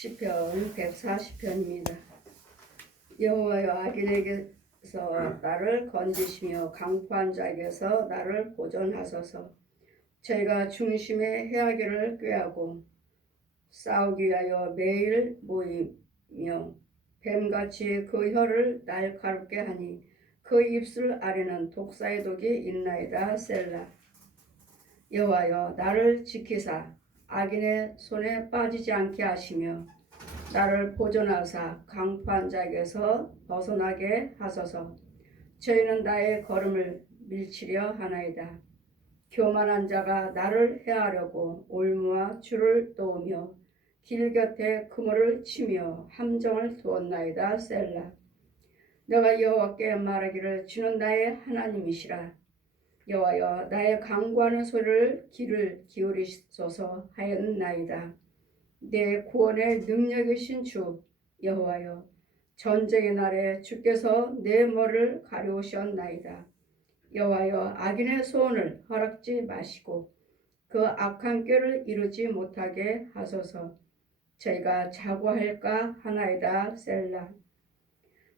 시편 140편입니다. 여호와여, 악인에게서 나를 건지시며 강포한 자에게서 나를 보존하소서. 저희가 중심에 해하기를 꾀하고 싸우기 위하여 매일 모이며 뱀같이 그 혀를 날카롭게 하니 그 입술 아래는 독사의 독이 있나이다. 셀라. 여호와여, 나를 지키사 악인의 손에 빠지지 않게 하시며 나를 보존하사 강포한 자에게서 벗어나게 하소서. 저희는 나의 걸음을 밀치려 하나이다. 교만한 자가 나를 해하려고 올무와 줄을 놓으며 길 곁에 그물을 치며 함정을 두었나이다. 셀라. 내가 여호와께 말하기를 주는 나의 하나님이시라. 여호와여, 나의 간구하는 소리를 귀를 기울이소서 하였나이다. 내 구원의 능력이신 주 여호와여, 전쟁의 날에 주께서 내 머리를 가려우셨나이다. 여호와여, 악인의 소원을 허락지 마시고 그 악한 꾀를 이루지 못하게 하소서. 저희가 자고할까 하나이다. 셀라.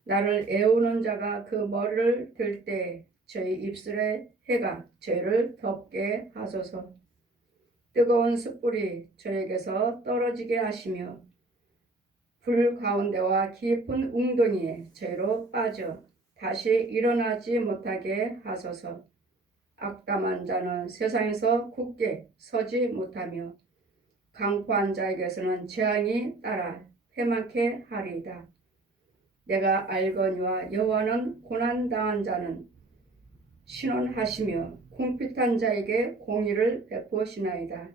나를 애우는 자가 그 머리를 들 때 저희 입술에 해가 저희를 덮게 하소서. 뜨거운 숯불이 저에게서 떨어지게 하시며 불 가운데와 깊은 웅덩이에 저희로 빠져 다시 일어나지 못하게 하소서. 악담한 자는 세상에서 굳게 서지 못하며 강포한 자에게서는 재앙이 따라 패망케 하리이다. 내가 알거니와 여호와는 고난당한 자는 신원하시며 궁핍한 자에게 공의를 베푸시나이다.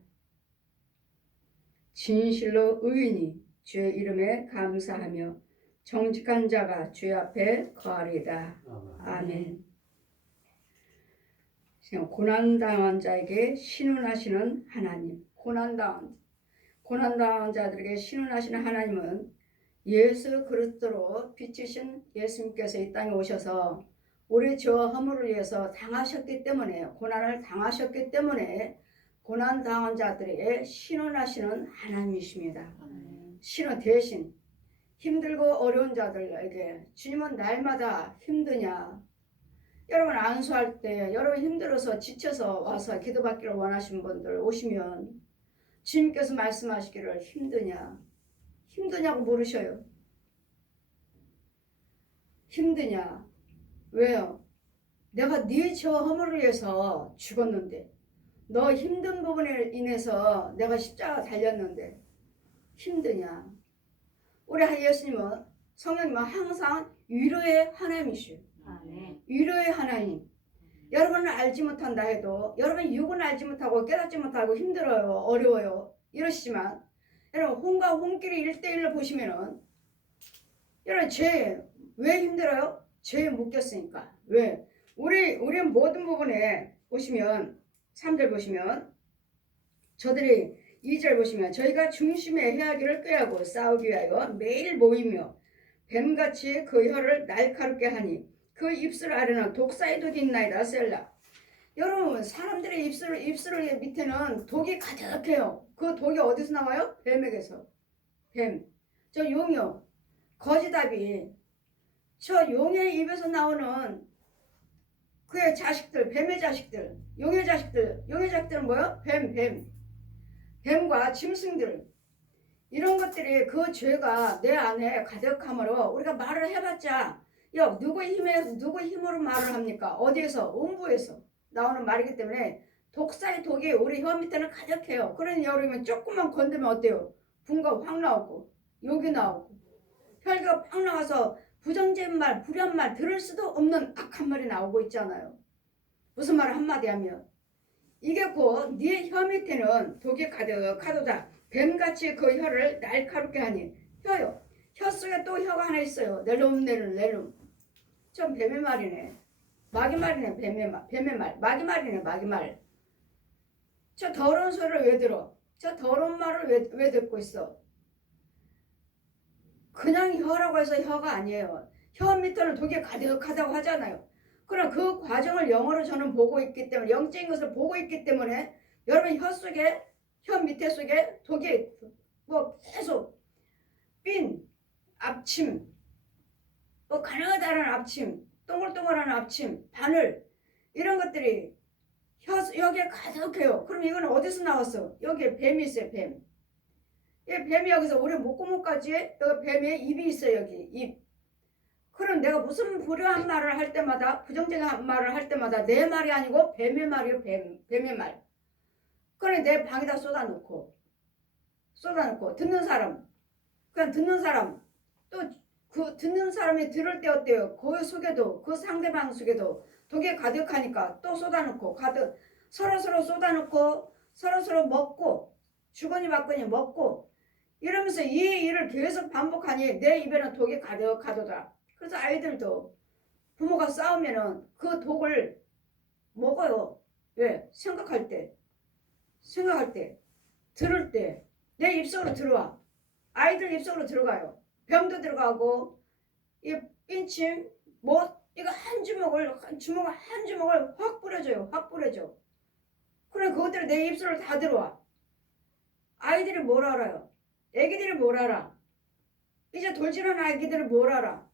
진실로 의인이 주의 이름에 감사하며 정직한 자가 주의 앞에 거하리이다. 아멘. 고난당한 자에게 신원하시는 하나님. 고난당한 자들에게 신원하시는 하나님은 예수 그리스도로 빛이신 예수님께서 이 땅에 오셔서 우리 죄와 허물을 위해서 당하셨기 때문에, 고난을 당하셨기 때문에 고난당한 자들에게 신원하시는 하나님이십니다. 신원 대신 힘들고 어려운 자들에게 주님은 날마다 힘드냐? 여러분 안수할 때 여러분 힘들어서 지쳐서 와서 기도받기를 원하시는 분들 오시면 주님께서 말씀하시기를 힘드냐고 물으셔요. 힘드냐? 왜요? 내가 네 죄와 허물을 위해서 죽었는데, 너 힘든 부분에 인해서 내가 십자가 달렸는데 힘드냐? 우리 예수님은, 성령님은 항상 위로의 하나님이시오. 위로의 하나님. 여러분은 알지 못한다 해도, 여러분 육은 알지 못하고 깨닫지 못하고 힘들어요, 어려워요, 이러시지만 여러분 혼과 혼끼리 1대1로 보시면은 여러분 죄 왜 힘들어요? 죄에 묶였으니까. 왜? 우리 모든 부분에 보시면 3절 보시면 저들이 2절 보시면 저희가 중심에 해하기를 꾀하고 싸우기 위하여 매일 모이며 뱀같이 그 혀를 날카롭게 하니 그 입술 아래는 독사의 독이 있나이다. 셀라. 여러분 사람들의 입술 밑에는 독이 가득해요. 그 독이 어디서 나와요? 뱀에게서. 뱀. 저 용이요. 거지답이. 저 용의 입에서 나오는 그의 자식들, 뱀의 자식들, 용의 자식들은 뭐요? 뱀과 짐승들. 이런 것들이 그 죄가 내 안에 가득하므로 우리가 말을 해봤자 누구의 힘으로 말을 합니까? 어디에서? 음부에서 나오는 말이기 때문에 독사의 독이 우리 혀 밑에는 가득해요. 그러니 여러분 조금만 건드면 어때요? 분가 확 나오고 욕이 나오고 혈기가 팍 나와서 부정적인 말, 불의한 말 들을 수도 없는 악한 말이 나오고 있잖아요. 무슨 말을 한마디 하면 이게 곧 네 혀 밑에는 독이 가득하도다. 뱀같이 그 혀를 날카롭게 하니. 혀요. 혀 속에 또 혀가 하나 있어요. 넬름. 좀 뱀의 말이네. 마귀 말이네. 뱀의 말. 마귀 말이네. 마귀 말. 저 더러운 소리를 왜 들어? 저 더러운 말을 왜 듣고 있어? 그냥 혀라고 해서 혀가 아니에요. 혀 밑에는 독이 가득하다고 하잖아요. 그럼 그 과정을 영어로 저는 보고 있기 때문에, 영적인 것을 보고 있기 때문에 여러분 혀 밑에 속에 독이 계속 앞침, 동글동글한 앞침, 바늘 이런 것들이 여기에 가득해요. 그럼 이건 어디서 나왔어? 여기에 뱀이 있어요. 뱀. 이 뱀이 여기서 우리 목구멍까지 여기 뱀에 입이 있어요. 여기 입. 그럼 내가 무슨 불효한 말을 할 때마다 부정적인 말을 할 때마다 내 말이 아니고 뱀의 말이요. 뱀의 말. 그래 내 방에다 쏟아놓고 듣는 사람 그냥 듣는 사람 또 그 듣는 사람이 들을 때 어때요? 그 속에도 그 상대방 속에도 독이 가득하니까 또 쏟아놓고 가득 서로서로 쏟아놓고 서로서로 먹고 주거니 받거니 먹고 이러면서 이 일을 계속 반복하니 내 입에는 독이 가득하더라. 그래서 아이들도 부모가 싸우면은 그 독을 먹어요. 왜? 생각할 때 들을 때 내 입속으로 들어와. 아이들 입속으로 들어가요. 병도 들어가고 이 빈침 뭐 이거 한 주먹을 확 뿌려줘요. 확 뿌려줘. 그래 그것들이 내 입속으로 다 들어와. 아이들이 뭘 알아요? 애기들이 뭘 알아? 이제 돌진하는 아기들이 뭘 알아?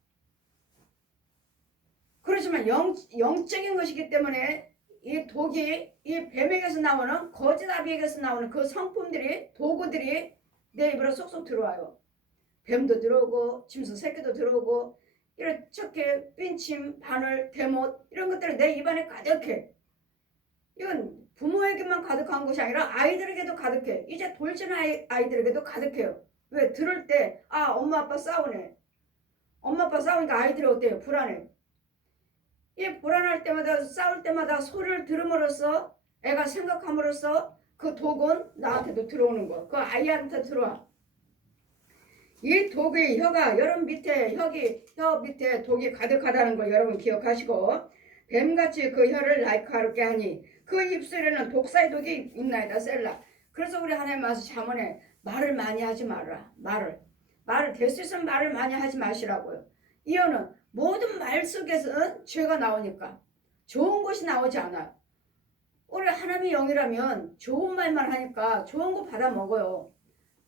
그렇지만 영적인 것이기 때문에 이 독이 이 뱀에게서 나오는 거짓아비에게서 나오는 그 성품들이 도구들이 내 입으로 쏙쏙 들어와요. 뱀도 들어오고 짐승 새끼도 들어오고 이렇게 빈침, 바늘, 대못 이런 것들이 내 입안에 가득해. 이건 부모에게만 가득한 것이 아니라 아이들에게도 가득해. 이제 돌진 아이들에게도 가득해요. 왜? 들을 때 아 엄마 아빠 싸우네. 엄마 아빠 싸우니까 아이들이 어때요? 불안해. 이 불안할 때마다 싸울 때마다 소리를 들음으로써 애가 생각함으로써 그 독은 나한테도 들어오는 거. 그 아이한테 들어와. 이 독의 혀가 여러분 밑에 혀 밑에 독이 가득하다는 걸 여러분 기억하시고 뱀같이 그 혀를 날카롭게 하니 그 입술에는 독사의 독이 있나이다 셀라. 그래서 우리 하나님 말씀 자문에 말을 많이 하지 말라. 말을 될 수 있으면 말을 많이 하지 마시라고요. 이유는 모든 말 속에서는 죄가 나오니까 좋은 것이 나오지 않아요. 우리 하나님의 영이라면 좋은 말만 하니까 좋은 거 받아 먹어요.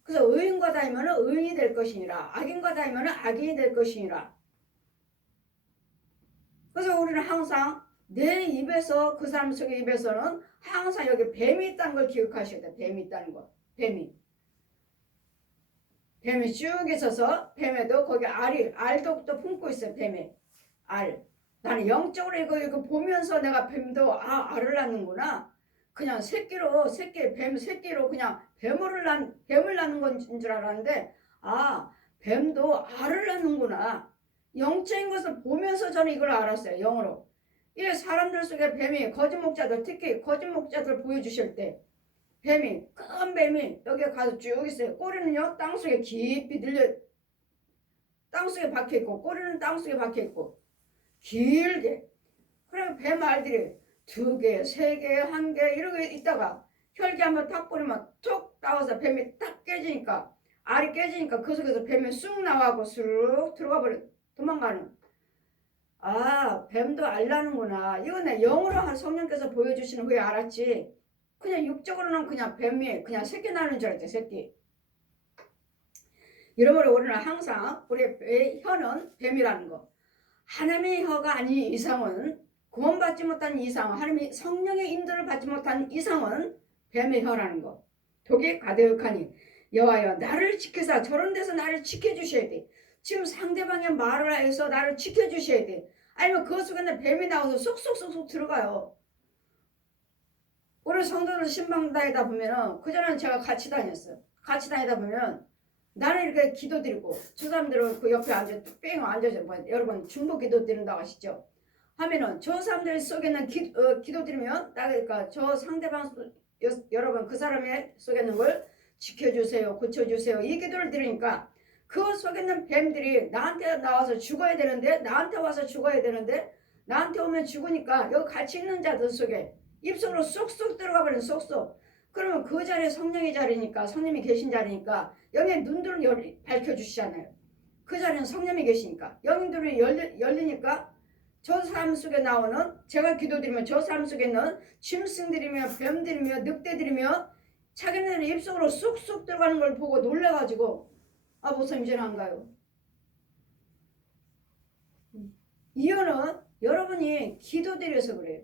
그래서 의인과 다이면 의인이 될 것이니라 악인과 다이면 악인이 될 것이니라. 그래서 우리는 항상 내 입에서 그 사람 속의 입에서는 항상 여기 뱀이 있다는 걸 기억하셔야 돼요. 뱀이 있다는 거. 뱀이 쭉 있어서 뱀에도 거기 알도 또 품고 있어요. 뱀에 알. 나는 영적으로 이거 보면서 내가 뱀도 알을 낳는구나. 그냥 뱀 새끼로 그냥 뱀을 낳는 건 줄 알았는데 뱀도 알을 낳는구나. 영적인 것을 보면서 저는 이걸 알았어요. 영으로. 이 사람들 속에 뱀이 거짓 목자들 특히 거짓 목자들 보여주실 때 큰 뱀이 여기에 가서 쭉 있어요. 꼬리는요 땅속에 깊이 땅속에 박혀있고 꼬리는 땅속에 박혀있고 길게. 그러면 뱀 알들이 2개, 3개, 1개 이러고 있다가 혈기 한번 탁 뿌리면 툭 나와서 뱀이 딱 깨지니까 알이 깨지니까 그 속에서 뱀이 쑥 나와고 스르륵 들어가 버려 도망가는. 뱀도 알라는구나. 이건 내 영으로 성령께서 보여주시는 후에 알았지. 그냥 육적으로는 그냥 뱀이 그냥 새끼 나는 줄 알았지. 새끼. 이러므로 우리는 항상 우리의 혀는 뱀이라는 거. 하나님의 혀가 아닌 이상은 구원받지 못한 이상, 하나님의 성령의 인도를 받지 못한 이상은 뱀의 혀라는 거. 독이 가득하니 여호와여 나를 지키사. 저런 데서 나를 지켜주셔야 돼. 지금 상대방의 말을 해서 나를 지켜주셔야 돼. 아니면 그 속에는 뱀이 나와서 쏙쏙쏙쏙 들어가요. 우리 성도들 신방다니다 보면은 그전에는 제가 같이 다녔어요. 같이 다니다 보면 나는 이렇게 기도드리고 저 사람들은 그 옆에 뺑 앉아서 여러분 중보 기도 드린다고 하시죠. 하면은 저 사람들 속에는 기도드리면 그러니까 저 상대방 여러분 그 사람의 속에 있는 걸 지켜주세요, 고쳐주세요 이 기도를 드리니까 그 속에 있는 뱀들이 나한테 나와서 죽어야 되는데 나한테 와서 죽어야 되는데 나한테 오면 죽으니까 여기 같이 있는 자들 속에 입속으로 쏙쏙 들어가 버리는 쏙쏙. 그러면 그 자리에 성령의 자리니까 성령이 계신 자리니까 영의 눈들을 밝혀주시잖아요. 그 자리는 성령이 계시니까 영의 눈이 열리니까 저 사람 속에 나오는 제가 기도드리면 저 사람 속에 있는 짐승들이며 뱀들이며 늑대들이며 자기네들 입속으로 쏙쏙 들어가는 걸 보고 놀라가지고 목사님 이제는 안 가요. 이유는 여러분이 기도드려서 그래요.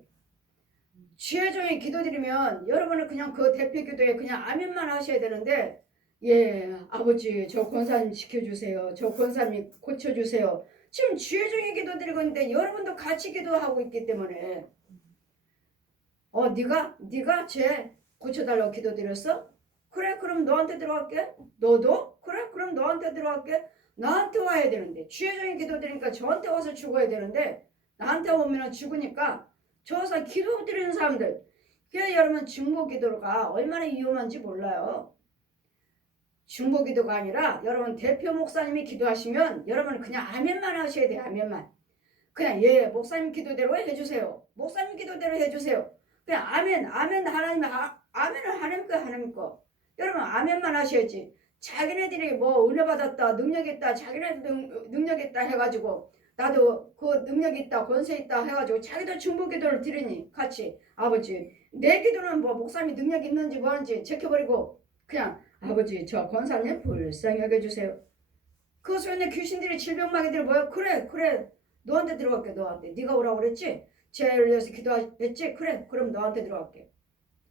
주여 종이 기도드리면 여러분은 그냥 그 대표 기도에 그냥 아멘만 하셔야 되는데, 예, 아버지 저 권사님 지켜주세요. 저 권사님 고쳐주세요. 지금 주여 종이 기도드리고 있는데 여러분도 같이 기도하고 있기 때문에, 네가 쟤 고쳐달라고 기도드렸어? 그래, 그럼 너한테 들어갈게. 너도? 그래, 그럼 너한테 들어갈게. 나한테 와야 되는데, 주여 종이 기도드리니까 저한테 와서 죽어야 되는데, 나한테 오면 죽으니까 저서 기도드리는 사람들, 그래, 여러분 중보기도가 얼마나 위험한지 몰라요. 중보기도가 아니라 여러분 대표 목사님이 기도하시면 여러분은 그냥 아멘만 하셔야 돼요. 아멘만. 그냥 예, 목사님 기도대로 해주세요. 목사님 기도대로 해주세요. 그냥 아멘, 아멘. 하나님, 아멘을 하나님 거 하나님 거. 여러분 아멘만 하셔야지. 자기네들이 뭐 은혜 받았다, 능력 있다, 자기네들 능력 있다 해가지고 나도 그 능력 있다, 권세 있다 해가지고 자기도 중보기도를 드리니 같이 아버지 내 기도는 뭐 목사님이 능력 있는지 뭐는지 지켜버리고 그냥 아버지 저 권사님 불쌍히 여겨주세요. 그 소리에 귀신들이 질병마귀들이 뭐야? 그래 너한테 들어갈게. 너한테 네가 오라고 그랬지? 죄를 위해서 기도했지? 그래 그럼 너한테 들어갈게.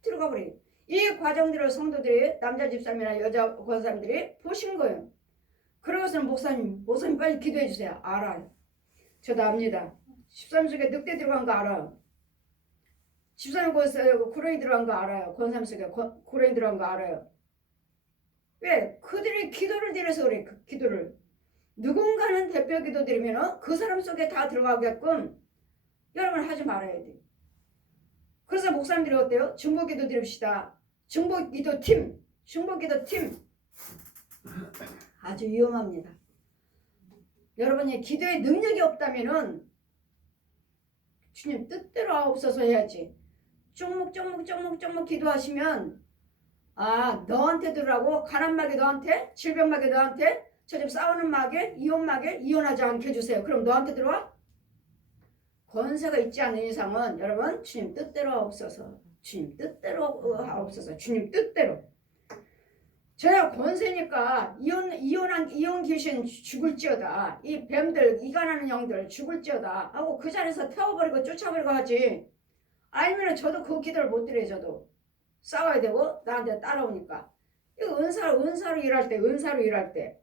들어가 버려. 이 과정들을 성도들이 남자 집사람이나 여자 권사님들이 보신 거예요. 그러고서는 목사님 빨리 기도해 주세요. 알아요. 저도 압니다. 13속에 늑대 들어간 거 알아요. 13속에 구렁이 들어간 거 알아요. 권사님 속에 구렁이 들어간 거 알아요. 왜? 그들이 기도를 드려서 그래. 그 기도를. 누군가는 대표 기도 드리면 그 사람 속에 다 들어가게끔 여러분 하지 말아야 돼. 그래서 목사님들이 어때요? 중보기도 드립시다. 중보기도 팀 아주 위험합니다. 여러분이 기도에 능력이 없다면은 주님 뜻대로 하옵소서 해야지. 쪽목 기도하시면 너한테 들으라고 가난 마귀 너한테 질병 마귀 너한테 저 집 싸우는 마귀 이혼 마귀 이혼하지 않게 해주세요. 그럼 너한테 들어와? 권세가 있지 않는 이상은 여러분 주님 뜻대로 하옵소서. 주님 뜻대로 하옵소서. 주님 뜻대로. 저야 권세니까 이혼 귀신 죽을지어다. 이 뱀들 이간하는 영들 죽을지어다 하고 그 자리에서 태워버리고 쫓아버리고 하지. 아니면 저도 그 기도를 못 드려요. 저도 싸워야 되고 나한테 따라오니까. 이거 은사로 일할 때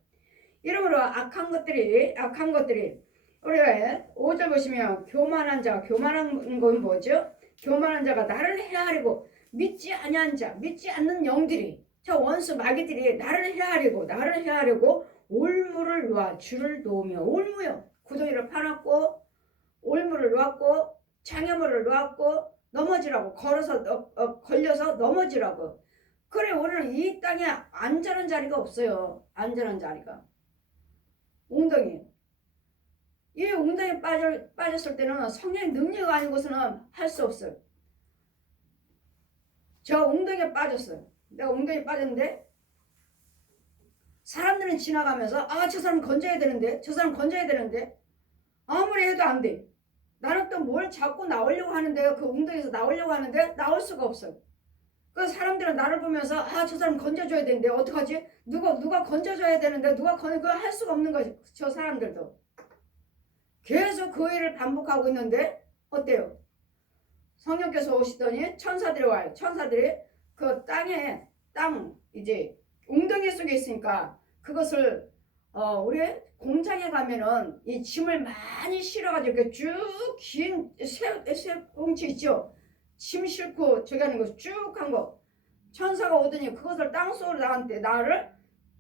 이러므로 악한 것들이 우리가 5절 보시면 교만한 건 뭐죠? 교만한 자가 나를 헤아리고 믿지 않는 영들이 저 원수 마귀들이 나를 헤아리고 올무를 놓아 줄을 놓으며 올무요 구덩이를 파놨고 올무를 놓았고 장애물을 놓았고 넘어지라고 걸려서 넘어지라고. 그래 오늘 이 땅에 안전한 자리가 없어요. 안전한 자리가 웅덩이. 이 웅덩이에 빠졌을 때는 성령의 능력 아니고서는 할 수 없어요. 저 웅덩이에 빠졌어요. 내가 웅덩이에 빠졌는데 사람들은 지나가면서 저 사람 건져야 되는데 아무리 해도 안 돼. 나는 또 뭘 자꾸 나오려고 하는데 그 웅덩이에서 나오려고 하는데 나올 수가 없어요. 그 사람들은 나를 보면서 저 사람 건져줘야 되는데 어떡하지? 누가 건져줘야 되는데 그거 할 수가 없는 거지. 저 사람들도 계속 그 일을 반복하고 있는데 어때요? 성령께서 오시더니 천사들이 와요. 천사들이 그 땅 이제 웅덩이 속에 있으니까 그것을 우리 공장에 가면은 이 짐을 많이 실어가지고 이렇게 쭉 긴 쇠꽁치 있죠? 짐 싣고 저기 하는 거 쭉 한 거. 천사가 오더니 그것을 땅속으로 나를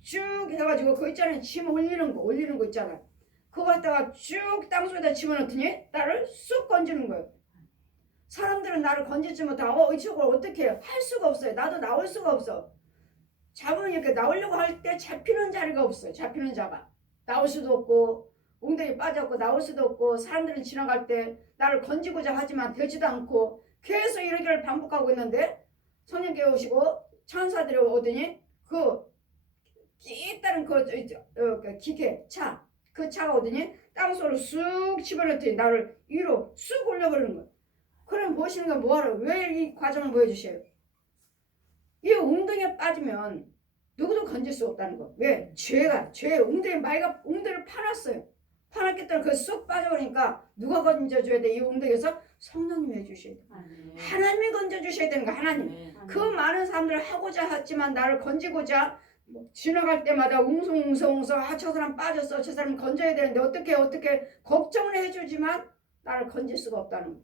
쭉 해가지고 그 있잖아요. 짐 올리는 거 있잖아요. 그거 갖다가 쭉 땅속에다 집어넣더니 나를 쑥 건지는 거예요. 사람들은 나를 건지지 못하고 이쪽을 어떻게 해요? 할 수가 없어요. 나도 나올 수가 없어. 잡으면 이렇게 나오려고 할 때 잡히는 자리가 없어요. 잡히는 자가. 나올 수도 없고 웅덩이 빠졌고 나올 수도 없고 사람들은 지나갈 때 나를 건지고자 하지만 되지도 않고 계속 이러기를 반복하고 있는데 성령께 오시고 천사들이 오더니 그 끼다른 그 기계 그 차가 오더니 땅속으로 쑥 집어넣더니 나를 위로 쑥 올려버리는 거예요. 그럼 보시는 건 뭐하러 왜 이 과정을 보여주셔요? 이 웅덩이에 빠지면 누구도 건질 수 없다는 거. 왜? 웅덩이를 파놨어요. 파랗게 그쑥 빠져오니까 누가 건져줘야 돼? 이 웅덩이에서 성령님이 해주셔야 돼. 하나님이 건져주셔야 되는 거 하나님. 그 많은 사람들 하고자 했지만 나를 건지고자 지나갈 때마다 웅성웅성 저 사람 빠졌어, 저 사람 건져야 되는데 어떻게 걱정을 해주지만 나를 건질 수가 없다는 거.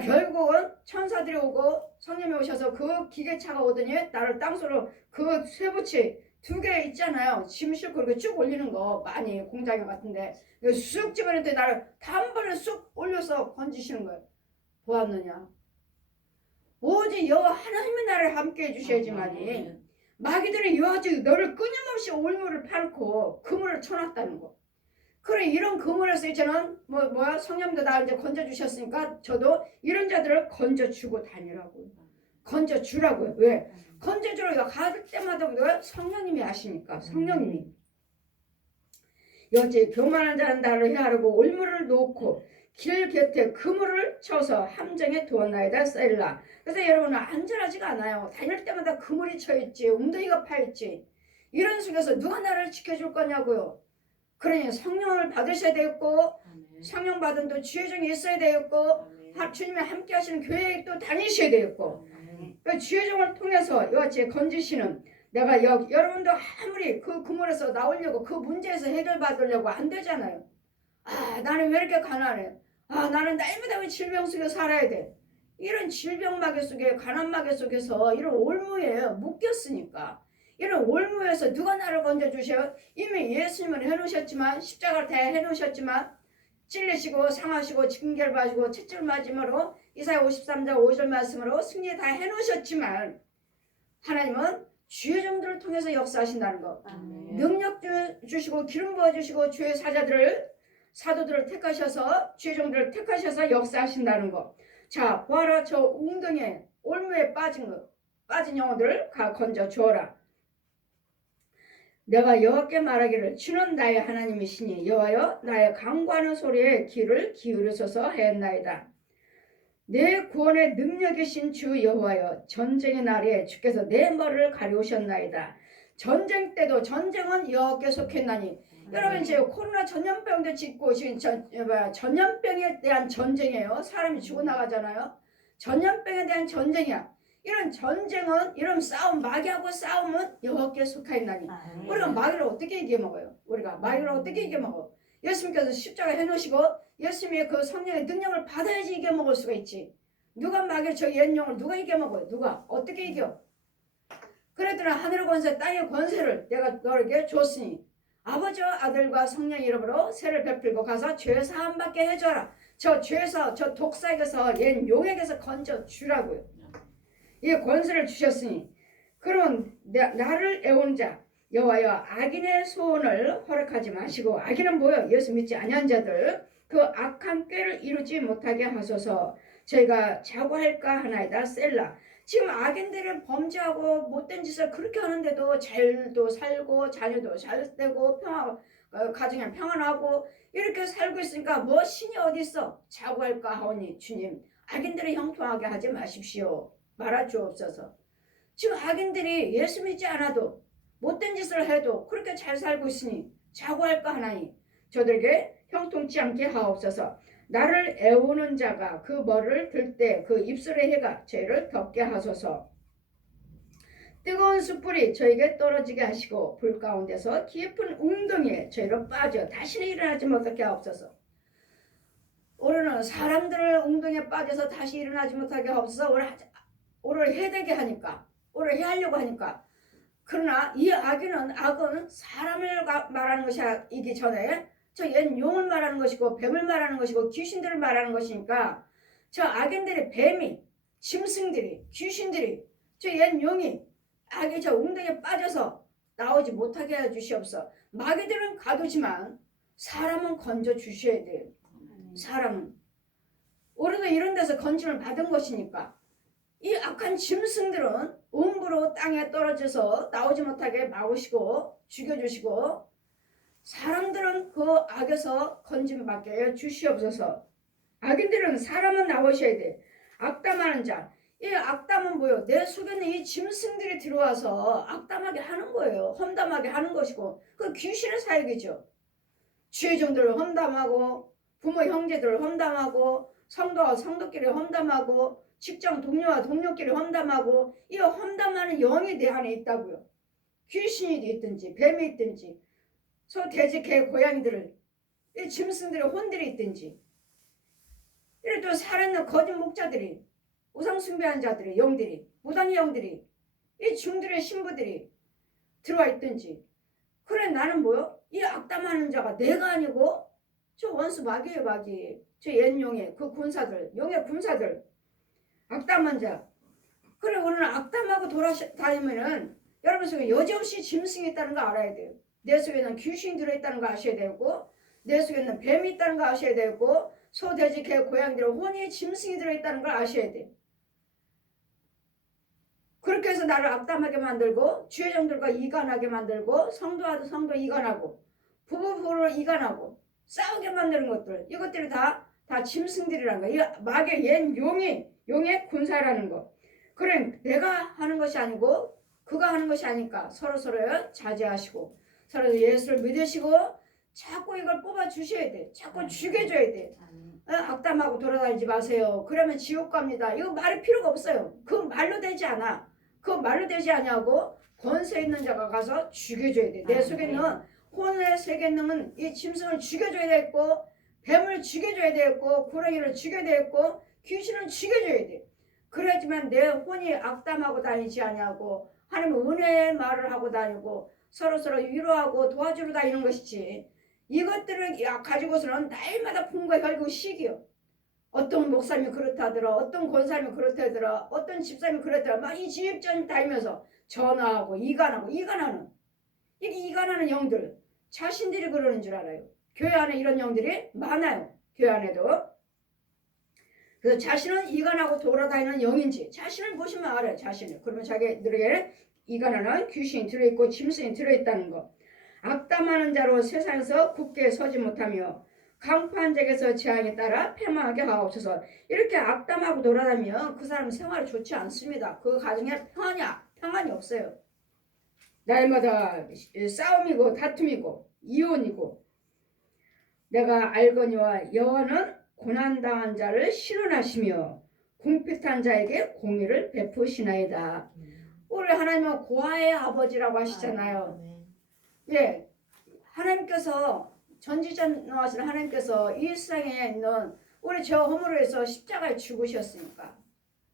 결국은 천사들이 오고 성령이 오셔서 그 기계차가 오더니 나를 땅속으로 그 쇠붙이 2개 있잖아요. 짐 싣고 이렇게 쭉 올리는 거 많이 공장에 같은데 쑥 집어냈더니 나를 단번에 쑥 올려서 건지시는 거예요. 보았느냐? 오직 여호와 하나님이 나를 함께 해주셔야지만이 마귀들은 여호와지 너를 끊임없이 올무를 밟고 그물을 쳐놨다는 거. 그래 이런 그물에서 이제는 성령도 나 이제 건져주셨으니까 저도 이런 자들을 건져주고 다니라고요. 건져주라고요. 왜? 건져주라고 갈 때마다 왜? 성령님이 아시니까 성령님이. 여제 교만한 자는 나를 헤아르고 올무를 놓고 길 곁에 그물을 쳐서 함정에 두었나이다 셀라. 그래서 여러분은 안전하지가 않아요. 다닐 때마다 그물이 쳐있지 웅덩이가 파있지. 이런 속에서 누가 나를 지켜줄 거냐고요. 그러니 성령을 받으셔야 되겠고 성령 받은 또 주의종이 있어야 되겠고 주님이 함께 하시는 교회에 또 다니셔야 되겠고 그 주의종을 통해서 이같이 건지시는 내가 여러분도 아무리 그 그물에서 나오려고 그 문제에서 해결받으려고 안 되잖아요. 아 나는 왜 이렇게 가난해? 아 나는 날마다 왜 질병 속에 살아야 돼? 이런 질병마개 속에 가난마개 속에서 이런 올무에 묶였으니까 이런 올무에서 누가 나를 건져주셔요? 이미 예수님은 해놓으셨지만 십자가를 다 해놓으셨지만 찔리시고 상하시고 징계를 받으시고 채찍을 맞음으로 이사야 53장 5절 말씀으로 승리 다 해놓으셨지만 하나님은 주의 종들을 통해서 역사하신다는 거. 능력 주시고 기름 부어주시고 주의 사도들을 택하셔서 주의 종들을 택하셔서 역사하신다는 거. 자 보아라 저 웅덩이에 올무에 빠진 영혼들을 건져 주어라. 내가 여호와께 말하기를 주는 나의 하나님이시니 여호와여 나의 강구하는 소리에 귀를 기울여서서 하였나이다. 내 구원의 능력이신 주 여호와여 전쟁의 날에 주께서 내 머리를 가려우셨나이다. 전쟁 때도 전쟁은 여호와께 속했나니 여러분 지금 코로나 전염병도 짓고 지금 전염병에 대한 전쟁이에요. 사람이 죽어나가잖아요. 전염병에 대한 전쟁이야. 이런 전쟁은 이런 싸움 마귀하고 싸움은 여호와께 속하였나니 우리가 마귀를 어떻게 이겨먹어요? 우리가 마귀를 어떻게 이겨먹어? 예수님께서 십자가 해놓으시고 예수님의 그 성령의 능력을 받아야지 이겨먹을 수가 있지. 누가 마귀 저 옛용을 누가 이겨먹어요? 누가 어떻게 이겨? 그랬더니 하늘의 권세 땅의 권세를 내가 너에게 줬으니 아버지와 아들과 성령 이름으로 세를 베풀고 가서 죄사함 받게 해줘라. 저 죄사 저 독사에게서 옛 용에게서 건져 주라고요. 이 권세를 주셨으니 그러면 나를 애우는 자 여호와여 악인의 소원을 허락하지 마시고 악인은 뭐요? 예수 믿지 아니한 자들 그 악한 꾀를 이루지 못하게 하소서. 저희가 자고할까 하나이다 셀라. 지금 악인들은 범죄하고 못된 짓을 그렇게 하는데도 잘도 살고 자녀도 잘 되고 가정에 평안하고 이렇게 살고 있으니까 뭐 신이 어디 있어? 자고할까 하오니 주님 악인들을 형통하게 하지 마십시오. 말아주옵소서. 지금 악인들이 예수 믿지 않아도 못된 짓을 해도 그렇게 잘 살고 있으니 자고할까 하나니 저들에게 형통치 않게 하옵소서. 나를 애우는 자가 그 머리를 들 때 그 입술의 해가 죄를 덮게 하소서. 뜨거운 숯불이 저에게 떨어지게 하시고 불 가운데서 깊은 웅덩이에 저희로 빠져 다시는 일어나지 못하게 하옵소서. 우리는 사람들을 웅덩이에 빠져서 다시 일어나지 못하게 하옵소서. 오를 해대게 하니까 오를 해하려고 하니까 그러나 이 악은 사람을 말하는 것이기 전에 저 옛 용을 말하는 것이고 뱀을 말하는 것이고 귀신들을 말하는 것이니까 저 악인들의 뱀이 짐승들이 귀신들이 저 옛 용이 악이 저 웅덩이에 빠져서 나오지 못하게 해주시옵소서. 마귀들은 가두지만 사람은 건져 주셔야 돼요. 사람은 우리도 이런 데서 건짐을 받은 것이니까 이 악한 짐승들은 음부로 땅에 떨어져서 나오지 못하게 막으시고 죽여주시고 사람들은 그 악에서 건짐받게 주시옵소서. 악인들은 사람은 나오셔야 돼. 악담하는 자. 이 악담은 뭐예요? 내 속에 있는 이 짐승들이 들어와서 악담하게 하는 거예요. 험담하게 하는 것이고 그 귀신의 사역이죠. 주의종들을 험담하고 부모 형제들을 험담하고 성도와 성도끼리 험담하고 직장 동료와 동료끼리 험담하고 이 험담하는 영이 내 안에 있다고요. 귀신이 있든지 뱀이 있든지 소 돼지 개 고양이들을 이 짐승들의 혼들이 있든지 이래 또 살아있는 거짓 목자들이 우상 숭배하는 자들이 영들이 무당의 영들이 이 중들의 신부들이 들어와 있든지 그래 나는 뭐요? 이 악담하는 자가 내가 아니고 저 원수 마귀예요 마귀 저 옛용의 그 군사들 용의 군사들 악담한 자 그래 우리는 악담하고 돌아다니면은 여러분 속에 여지없이 짐승이 있다는 거 알아야 돼요. 내 속에는 귀신이 들어있다는 거 아셔야 되고 내 속에는 뱀이 있다는 거 아셔야 되고 소, 돼지, 개, 고양이들 혼이 짐승이 들어있다는 걸 아셔야 돼요. 그렇게 해서 나를 악담하게 만들고 주의종들과 이간하게 만들고 성도와도 성도 이간하고 부부를 이간하고 싸우게 만드는 것들 이것들이 다 짐승들이라는 거. 이 마귀의 옛 용의 군사라는 거. 그래 내가 하는 것이 아니고 그가 하는 것이 아니까 서로 자제하시고 서로 예수를 믿으시고 자꾸 이걸 뽑아 주셔야 돼. 자꾸 죽여줘야 돼. 악담하고 돌아다니지 마세요. 그러면 지옥 갑니다. 이거 말이 필요가 없어요. 그 말로 되지 않아. 그 말로 되지 않냐고 권세 있는 자가 가서 죽여줘야 돼. 내 속에 있는 혼의 세계 있는 이 짐승을 죽여줘야 되겠고 뱀을 죽여줘야 되겠고 구렁이를 죽여야 되겠고 귀신을 죽여줘야 돼. 그래야지만 내 혼이 악담하고 다니지 않냐고 하나님 은혜의 말을 하고 다니고 서로 위로하고 도와주러 다니는 것이지. 이것들을 가지고서는 날마다 풍과 혈고 시기요. 어떤 목사님이 그렇다더라 어떤 권사님이 그렇다더라 어떤 집사님이 그렇다더라 막 이 집전 다니면서 전화하고 이간하는 이게 이간하는 영들 자신들이 그러는 줄 알아요. 교회 안에 이런 영들이 많아요. 교회 안에도. 그래서 자신은 이간하고 돌아다니는 영인지 자신을 보시면 알아요. 자신을. 그러면 자기들에게 이간하는 귀신이 들어있고 짐승이 들어있다는 거. 악담하는 자로 세상에서 굳게 서지 못하며 강포한 자에게서 재앙에 따라 패망하게 하옵소서. 이렇게 악담하고 돌아다니면 그 사람 생활이 좋지 않습니다. 그 가정에 평안이 없어요. 날마다 싸움이고 다툼이고 이혼이고. 내가 알거니와 여호와는 고난당한 자를 신원하시며 궁핍한 자에게 공의를 베푸시나이다. 우리 하나님은 고아의 아버지라고 하시잖아요. 예, 하나님께서 전지전능하신 하나님께서 이 세상에 있는 우리 죄와 허물을 위해서 십자가에 죽으셨으니까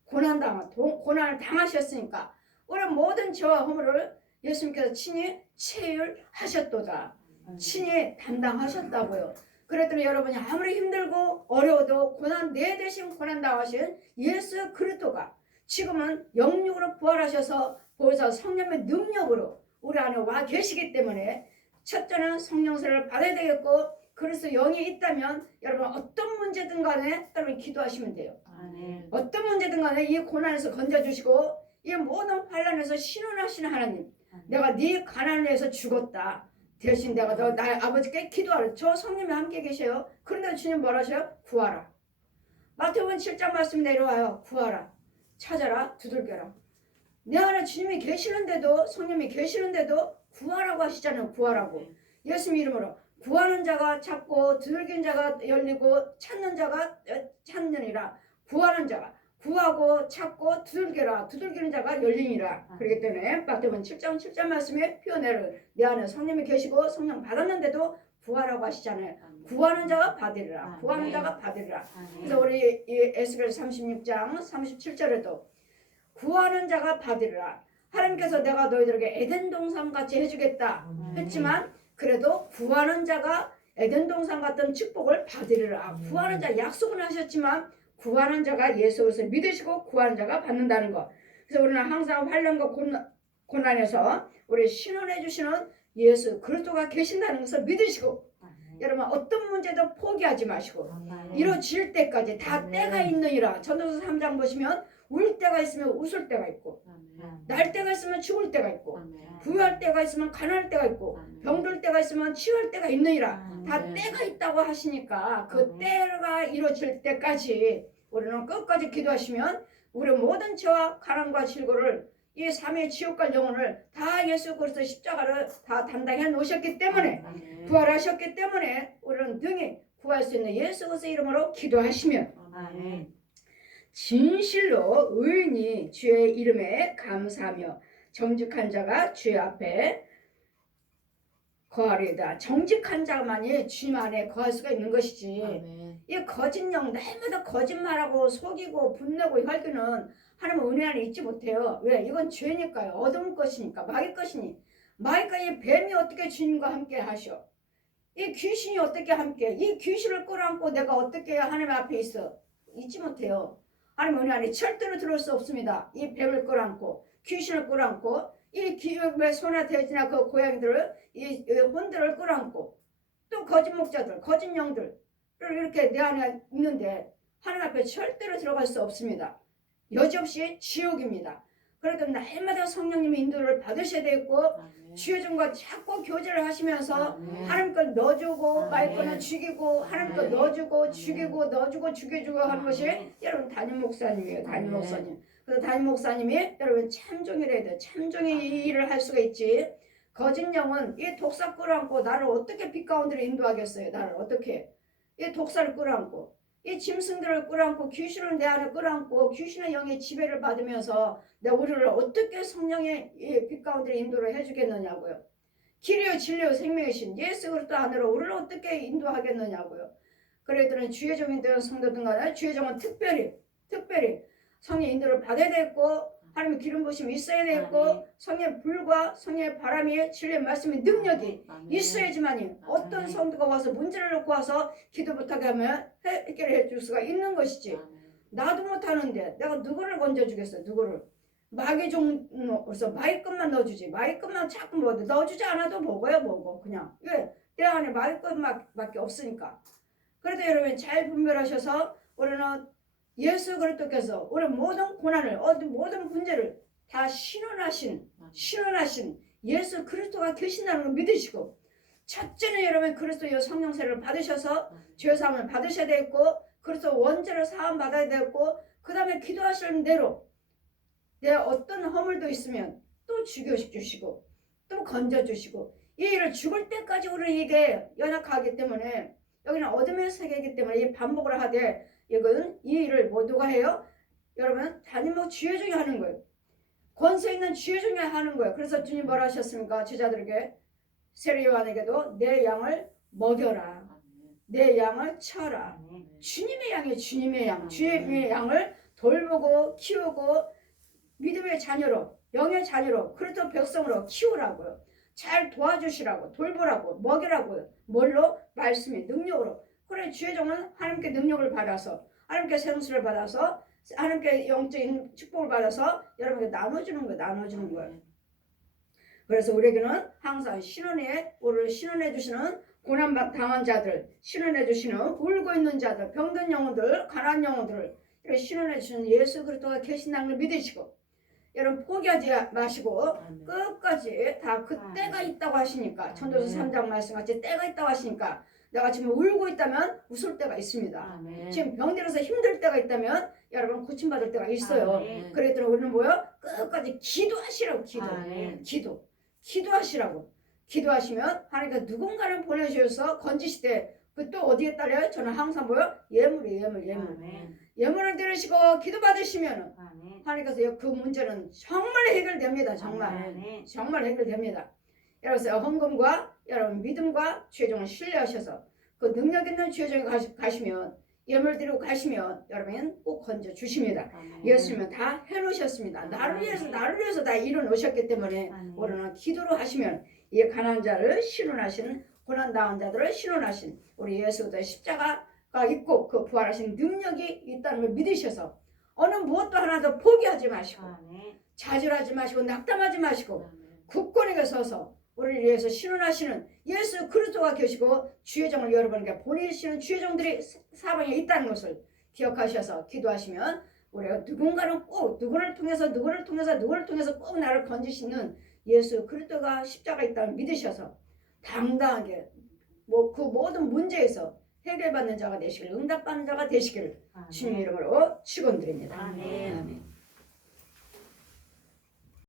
고난을 당하셨으니까 우리 모든 죄와 허물을 예수님께서 친히 체휼하셨도다. 친히 담당하셨다고요. 그랬더니 여러분이 아무리 힘들고 어려워도 내 대신 고난 당하신 예수 그리스도가 지금은 영육으로 부활하셔서 보혜사 성령의 능력으로 우리 안에 와 계시기 때문에 첫째는 성령세를 받아야 되겠고 그래서 영이 있다면 여러분 어떤 문제든 간에 여러분 기도하시면 돼요. 어떤 문제든 간에 이 고난에서 건져주시고 이 모든 환난에서 신원하시는 하나님 내가 네 가난을 위해서 죽었다. 대신 내가 나의 아버지께 기도하라. 저 성령이 함께 계셔요. 그런데 주님 뭐라 하셔요? 구하라. 마태복음 7장 말씀 내려와요. 구하라. 찾아라. 두들겨라. 내 안에 주님이 계시는데도 성령이 계시는데도 구하라고 하시잖아요. 구하라고. 예수님 이름으로 구하는 자가 찾고 두들기는 자가 열리고 찾는 자가 찾느니라. 구하는 자가 구하고 찾고 두들기는 자가 열리니라. 그렇기 때문에 마태복음 7장 말씀에 표현해를 내 안에 성령이 계시고 성령 받았는데도 구하라고 하시잖아요. 구하는 자가 받으리라. 구하는 자가 받으리라. 그래서 우리 에스겔 36장 37절에도 구하는 자가 받으리라. 하나님께서 내가 너희들에게 에덴 동산 같이 해주겠다 했지만 그래도 구하는 자가 에덴 동산 같은 축복을 받으리라. 구하는 자 약속은 하셨지만 구하는 자가 예수 그리스도를 믿으시고 구하는 자가 받는다는 것. 그래서 우리는 항상 환난과 고난에서 우리 신원해 주시는 예수 그리스도가 계신다는 것을 믿으시고 여러분 어떤 문제도 포기하지 마시고 이루어질 때까지 다 때가 있느니라. 전도서 3장 보시면 울 때가 있으면 웃을 때가 있고 날 때가 있으면 죽을 때가 있고 부유할 때가 있으면 가난할 때가 있고 병들 때가 있으면 치유할 때가 있느니라. 다 때가 있다고 하시니까 그 때가 이루어질 때까지 우리는 끝까지 기도하시면 우리 모든 죄와 가난과 질고를 이 삼의 지옥 갈 영혼을 다 예수 그리스도 십자가를 다 담당해 놓으셨기 때문에 부활하셨기 때문에 우리는 능히 구할 수 있는 예수 그리스도 이름으로 기도하시면 진실로 의인이 주의 이름에 감사하며 정직한 자가 주의 앞에 거하리이다. 정직한 자만이 주님 안에 거할 수가 있는 것이지. 이 거짓령 날마다 거짓말하고 속이고 분내고 혈기는 하나님 은혜 안에 있지 못해요. 왜? 이건 죄니까요. 어둠 것이니까 마귀 것이니. 마귀가 이 뱀이 어떻게 주님과 함께 하셔? 이 귀신이 어떻게 함께? 이 귀신을 끌어안고 내가 어떻게 하나님 앞에 있어? 있지 못해요. 하나님 은혜 안에 절대로 들어올 수 없습니다. 이 뱀을 끌어안고 귀신을 끌어안고 이 기업의 소나 돼지나 그 고양이들을 이 혼들을 끌어안고 또 거짓 목자들 거짓 영들을 이렇게 내 안에 있는데 하나님 앞에 절대로 들어갈 수 없습니다. 여지없이 지옥입니다. 그래도 날마다 성령님의 인도를 받으셔야 되고 주의 종과 자꾸 교제를 하시면서 하나님 걸 넣어주고 말 거는 죽이고 하나님 걸 넣어주고 죽이고 넣어주고 죽여주고 하는 것이 여러분 담임 목사님이에요. 담임 목사님. 그래서 담임 목사님이 여러분 참종이라 해야 돼요. 참종의 이 일을 할 수가 있지. 거짓 영은 이 독사 끌어안고 나를 어떻게 빛 가운데로 인도하겠어요. 나를 어떻게. 이 독사를 끌어안고 이 짐승들을 끌어안고 귀신을 내 안에 끌어안고 귀신의 영의 지배를 받으면서 내가 우리를 어떻게 성령의 빛 가운데 인도를 해주겠느냐고요. 길이요 진리요 생명이신 예수 그리스도 안으로 우리를 어떻게 인도하겠느냐고요. 그래도 주의 종이 되는 성도들 간에 주의 종은 특별히 성의 인도를 받아야 되고 하나님의 기름 부심이 있어야 되고 성의 불과 성의 바람이 진리의 말씀의 능력이 있어야지만이 어떤 성도가 와서 문제를 놓고 와서 기도 못하게 하면 해결해 줄 수가 있는 것이지. 나도 못하는데 내가 누구를 건져주겠어. 누구를. 마귀 종으로서 마귀 것만 넣어주지. 마귀 것만 자꾸 넣어주지 않아도 먹어요. 그냥. 왜? 내 안에 마귀 것밖에 없으니까. 그래도 여러분 잘 분별하셔서 우리는 예수 그리스도께서 우리 모든 고난을 모든 문제를 다 신원하신 예수 그리스도가 계신다는 걸 믿으시고 첫째는 여러분 그리스도의 성령세를 받으셔서 죄사함을 받으셔야 되고 그리스도 원죄를 사함 받아야 되고 그 다음에 기도하시는 대로 내 어떤 허물도 있으면 또 죽여주시고 또 건져주시고 이 일을 죽을 때까지 우리에게 연약하기 때문에 여기는 어둠의 세계이기 때문에 이 반복을 하되 이건 이 일을 모두가 해요. 여러분 담임 주의 종이 하는 거예요. 권세 있는 주의 종이 하는 거예요. 그래서 주님 뭐라 하셨습니까? 제자들에게 세례 요한에게도 내 양을 먹여라. 내 양을 쳐라. 주님의 양이에요. 주님의 양. 주님의 양을 돌보고 키우고 믿음의 자녀로 영의 자녀로 그리스도 백성으로 키우라고요. 잘 도와주시라고 돌보라고 먹이라고요. 뭘로? 말씀의 능력으로. 그래 주의 종은 하나님께 능력을 받아서 하나님께 생수를 받아서 하나님께 영적인 축복을 받아서 여러분에게 나눠주는 거예요. 그래서 우리에게는 항상 우리를 신원해 주시는 고난 당한 자들, 신원해 주시는 울고 있는 자들, 병든 영혼들, 가난한 영혼들을 신원해 주시는 예수 그리스도가 계신다는 걸 믿으시고 여러분 포기하지 마시고 끝까지 다 그 때가 있다고 하시니까 전도서 3장 말씀같이 때가 있다고 하시니까 내가 지금 울고 있다면 웃을 때가 있습니다. 지금 병들어서 힘들 때가 있다면 여러분 고침받을 때가 있어요. 그랬더니 우리는 뭐야? 끝까지 기도하시라고 기도하시라고 기도하시면 하나님께서 누군가를 보내주셔서 건지시되 그 또 어디에 따라요? 저는 항상 뭐요? 예물을 드리시고 기도 받으시면 하나님께서 그 문제는 정말 해결됩니다. 정말 해결됩니다. 여러분 헌금과 여러분 믿음과 주의 종을 신뢰하셔서 그 능력 있는 주의 종에 가시면 예물 드리고 가시면 여러분 꼭 건져 주십니다. 예수님은 다 해놓으셨습니다. 나를 위해서 다 이뤄놓으셨기 때문에 우리는 기도로 하시면 이 가난한 자를 신원하신 고난당한 자들을 신원하신 우리 예수 그리스도의 십자가가 있고 그 부활하신 능력이 있다는 걸 믿으셔서 어느 무엇도 하나도 포기하지 마시고 좌절하지 마시고 낙담하지 마시고 굳건하게 서서 우리를 위해서 신원하시는 예수 그리스도가 계시고 주의 종을 여러분에게 보내시는 주의 종들이 사방에 있다는 것을 기억하셔서 기도하시면 우리가 누군가는 꼭 누구를 통해서 꼭 나를 건지시는 예수 그리스도가 십자가 있다는 믿으셔서 당당하게 그 모든 문제에서 해결받는 자가 되시길 응답받는 자가 되시길 주님의 이름으로 축원드립니다. 아멘.